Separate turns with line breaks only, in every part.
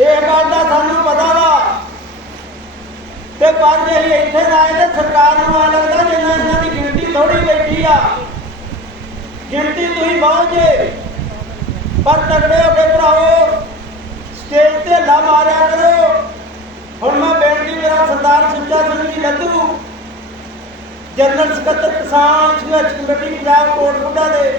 ਇਹ ਗੱਲ ਦਾ ਸਾਨੂੰ ਪਤਾ ਵਾ। ਤੇ ਪਰ ਜੇ ਅਸੀਂ ਇੱਥੇ ਨਾ ਆਏ ਤੇ ਸਰਕਾਰ ਨੂੰ ਆ ਲੱਗਦਾ ਜਿੰਨਾ ਇਹਨਾਂ ਦੀ ਗਿਣਤੀ ਥੋੜੀ ਬੈਠੀ ਆ। ਗਿਣਤੀ ਤੁਸੀਂ ਬਹੁਤ ਜੇ। ਪਰ ਤਗੜੇ ਹੋ ਕੇ ਭਰਾਓ ਸਟੇਜ ਤੇ ਲਾ ਮਾਰਿਆ ਕਰੋ। ਹੁਣ ਮੈਂ ਬੇਨਤੀ ਮੇਰਾ ਸਰਦਾਰ ਸੁੱਚਾ ਸਿੰਘ ਜੀ ਲੱਧੂ ਜਨਰਲ ਸਕੱਤਰ ਕਿਸਾਨ ਸੰਘਰਸ਼ ਕਮੇਟੀ ਪੰਜਾਬ ਕੋਟਕਪੂਰਾ ਦੇ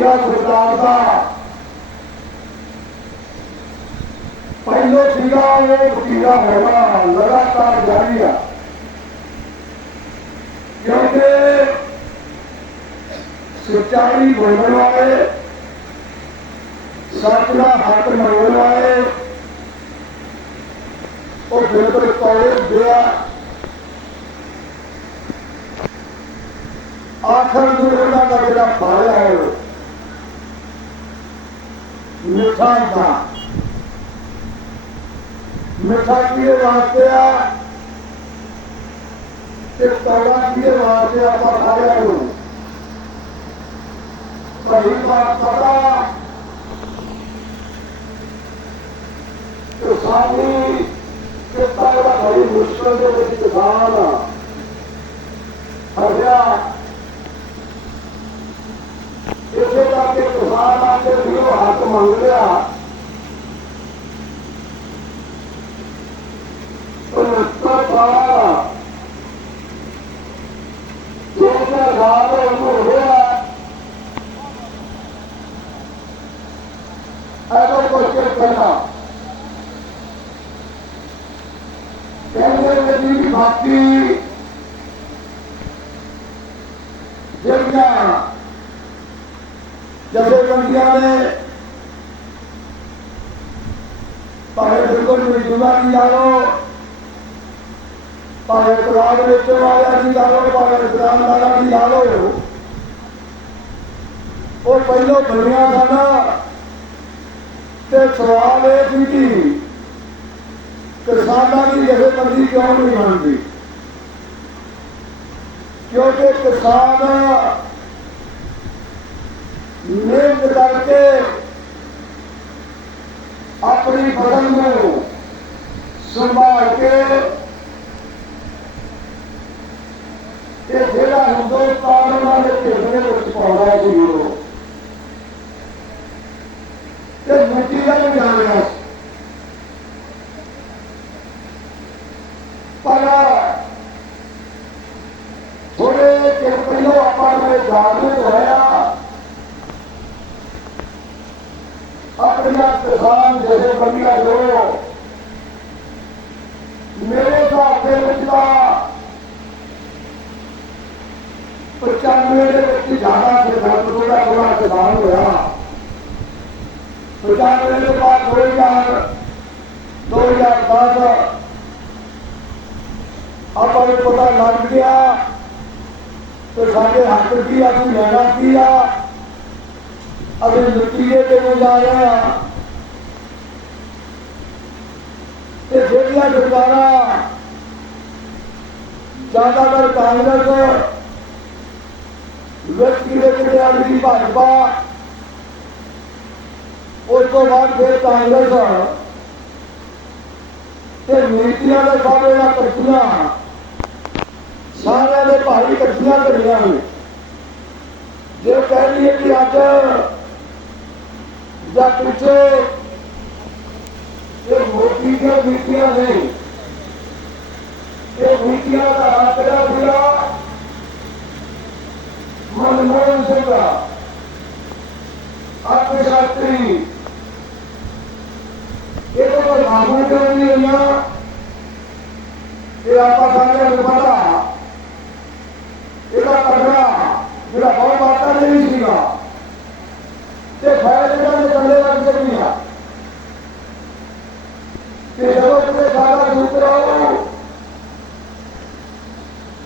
ਵਕੀਲਾ ਸਰਕਾਰ ਦਾ ਪਹਿਲੋ ਸੀਗਾ ਉਹ ਵਕੀਲਾ ਹੋਣਾ ਲਗਾਤਾਰ ਜਾਰੀ ਆ ਕਿਉਂਕਿ ਸੱਚਾਈ ਬੋਲਣ ਵਾਲੇ ਸੱਚ ਦਾ ਹੱਕ ਮੰਨਣ ਵਾਲੇ ਉਹ ਬਿਲਕੁਲ ਕੋਲੇ ਗਿਆ ਆਖਰ ਨੂੰ ਉਹਨਾਂ ਦਾ ਜਿਹੜਾ ਫਲ ਹੈ मिठाई का मिठाई के वास्ते एक तवा के वास्ते पठाया हो पहली बार पता किसानी कितना बड़ी मुश्किल के किसान हरिया ਮੰਗ ਲਿਆ। ਬਾਕੀ ਜਿਹੜੀਆਂ ਜਥੇਬੰਦੀਆਂ ਨੇ ਭਾਵੇਂ ਬਿਲਕੁਲ ਮਜ਼ਦੂਰਾਂ ਦੀ ਭਾਵੇਂ ਕਰਾਰ ਵਿੱਚ ਵਾਲਿਆਂ ਦੀ ਲਾ ਭਾਵੇਂ ਦੁਕਾਨਦਾਰਾਂ ਦੀ ਲਾ ਲਓ। ਉਹ ਪਹਿਲੋਂ ਬਣਿਆ ਸਨ ਤੇ ਸਵਾਲ ਇਹ ਸੀ ਕਿ ਕਿਸਾਨਾਂ ਦੀ ਜਥੇਬੰਦੀ ਕਿਉਂ ਨਹੀਂ ਮੰਨਦੀ? ਕਿਉਂਕਿ ਕਿਸਾਨ ਮਿਹਨਤ ਕਰਕੇ ਆਪਣੀ ਫਸਲ ਨੂੰ ਸੰਭਾਲ ਕੇ ਇਹ ਜਿਹੜਾ ਹਿੰਦੁਸਤਾਨ ਉਹਨਾਂ ਦੇ ਢਿੱਡ ਦੇ ਵਿੱਚ ਪਾਉਂਦਾ ਸੀ ਉਹ। ਤੇ ਮਿੱਟੀ ਦਾ ਵੀ ਜਾਣਿਆ ਪਰ ਥੋੜੇ ਚਿਰ ਪਹਿਲਾਂ ਆਪਾਂ ਨੂੰ ਇਹ ਜਾਣੂ ਹੋਇਆ ਆਪਣੀਆਂ ਕਿਸਾਨ ਜਿਹੜੇ ਬੰਦੀਆਂ ਜੋ पचानवे व्यक्ति झाड़ा से धर्म थोड़ा थोड़ा से बाहर होया पचानवे के बाद दो हज़ार दो हज़ार दस अब हमें पता लग गया तो साढ़े हक की असू लेना किया अभी नतीजे के लिए जा रहे हैं जेडिया सरकार ज़्यादातर कांग्रेस ਵਿਅਕਤੀ ਦੇ ਜਿਹੜੇ ਆਦਮੀ ਭਾਜਪਾ। ਉਸ ਤੋਂ ਬਾਅਦ ਫਿਰ ਕਾਂਗਰਸ ਤੇ ਨੀਤੀਆਂ ਦੇ ਸਾਰੇ ਨਾਲ ਕਰਤੀਆਂ ਸਾਰਿਆਂ ਦੇ ਭਾਈ ਭਾਈ ਕਰੀਆਂ ਨੇ। ਜੇ ਕਹਿ ਲਈਏ ਕਿ ਅੱਜ ਜਾਂ ਪਿੱਛੇ ਇਹ ਮੋਦੀ ਦੀਆਂ ਨੀਤੀਆਂ ਨੇ। ਇਹ ਨੀਤੀਆਂ ਦਾ ਆਸਰਾ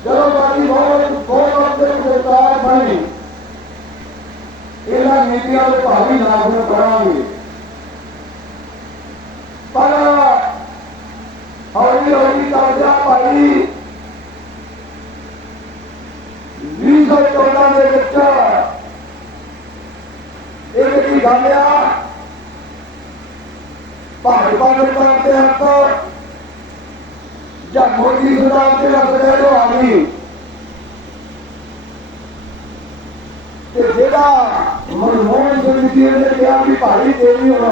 జలపాటి పని ఇలా నీతియాలకు అవి నాకు ప్రణాళి పన అవన్నీ అవన్నీ తాజా పని एक ही भाग्या भाजपा मोदी गुलाम के तो आदमी। जेड़ा मनमोहन सिंह जी ने कहा कि भाई देवी होना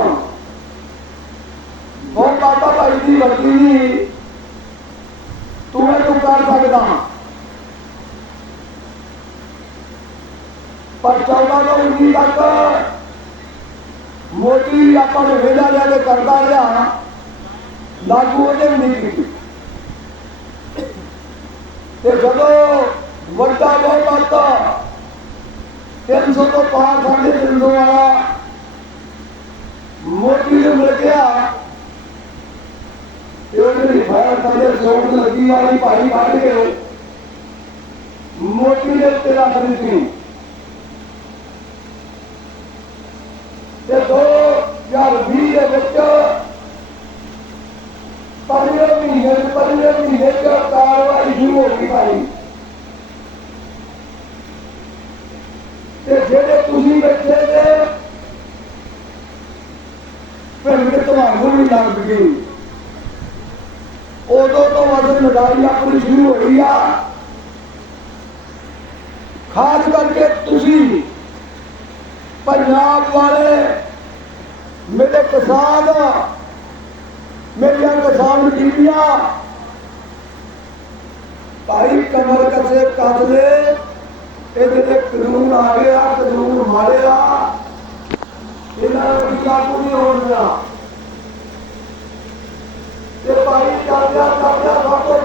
वो बाबा भाई की तू तू कर सकता पर चौदह सौ उन्नी तक मोदी अपन करता रहा। लागू नहीं की ਤੇ ਜਦੋਂ ਵੱਡਾ ਬਹੁਤ 300 ਤੋਂ ਪਾਰ ਸਾਡੇ ਦਿਲੋਂ ਵਾਲਾ ਮੋਦੀ ਨੂੰ ਮਿਲ ਗਿਆ। ਇਹ ਉਹਨੇ ਫਾਇਰ ਸਾਡੇ ਸੋਟ ਲੱਗੀ ਵਾਲੀ ਭਾਈ ਕੱਢ ਕੇ ਮੋਦੀ ਦੇ ਉੱਤੇ ਰੱਖ ਦਿੱਤੀ ਤੇ ਦੋ ਹਜ਼ਾਰ ਵੀਹ ਦੇ ਵਿੱਚ ਪੰਜਵੇਂ ਮਹੀਨੇ ਪੰਜਵੇਂ ਮਹੀਨੇ ਚ ਕਾਰਵਾਈ ਸ਼ੁਰੂ ਹੋ ਗਈ ਭਾਈ ਤੇ ਜਿਹੜੇ ਤੁਸੀਂ ਬੈਠੇ ਨੇ ਪਿੰਡ ਤੁਹਾਨੂੰ ਵੀ ਲੱਗ ਗਈ ਉਦੋਂ ਤੋਂ ਵਜਨ ਲੜਾਈ ਆਪਣੀ ਸ਼ੁਰੂ ਹੋਈ ਆ। ਖਾਸ ਕਰਕੇ ਤੁਸੀਂ ਪੰਜਾਬ ਵਾਲੇ, ਮੇਰੇ ਕਿਸਾਨ, ਮੇਰੀਆਂ ਕਿਸਾਨ ਬੀਬੀਆਂ ਭਾਈ ਕਮਰ ਕਸੇ ਕਾਤਲੇ ਇਹ ਜਿਹੜੇ ਕਾਨੂੰਨ ਆ ਗਏ ਆ ਕਾਨੂੰਨ ਮਾਰੇ ਆ ਇਹਨਾਂ ਨੂੰ ਕੀ ਲਾਗੂ ਨਹੀਂ ਹੋਣ ਤੇ ਭਾਈ ਕਰਦਿਆ ਕਰਦਿਆ ਸਭ ਤੋਂ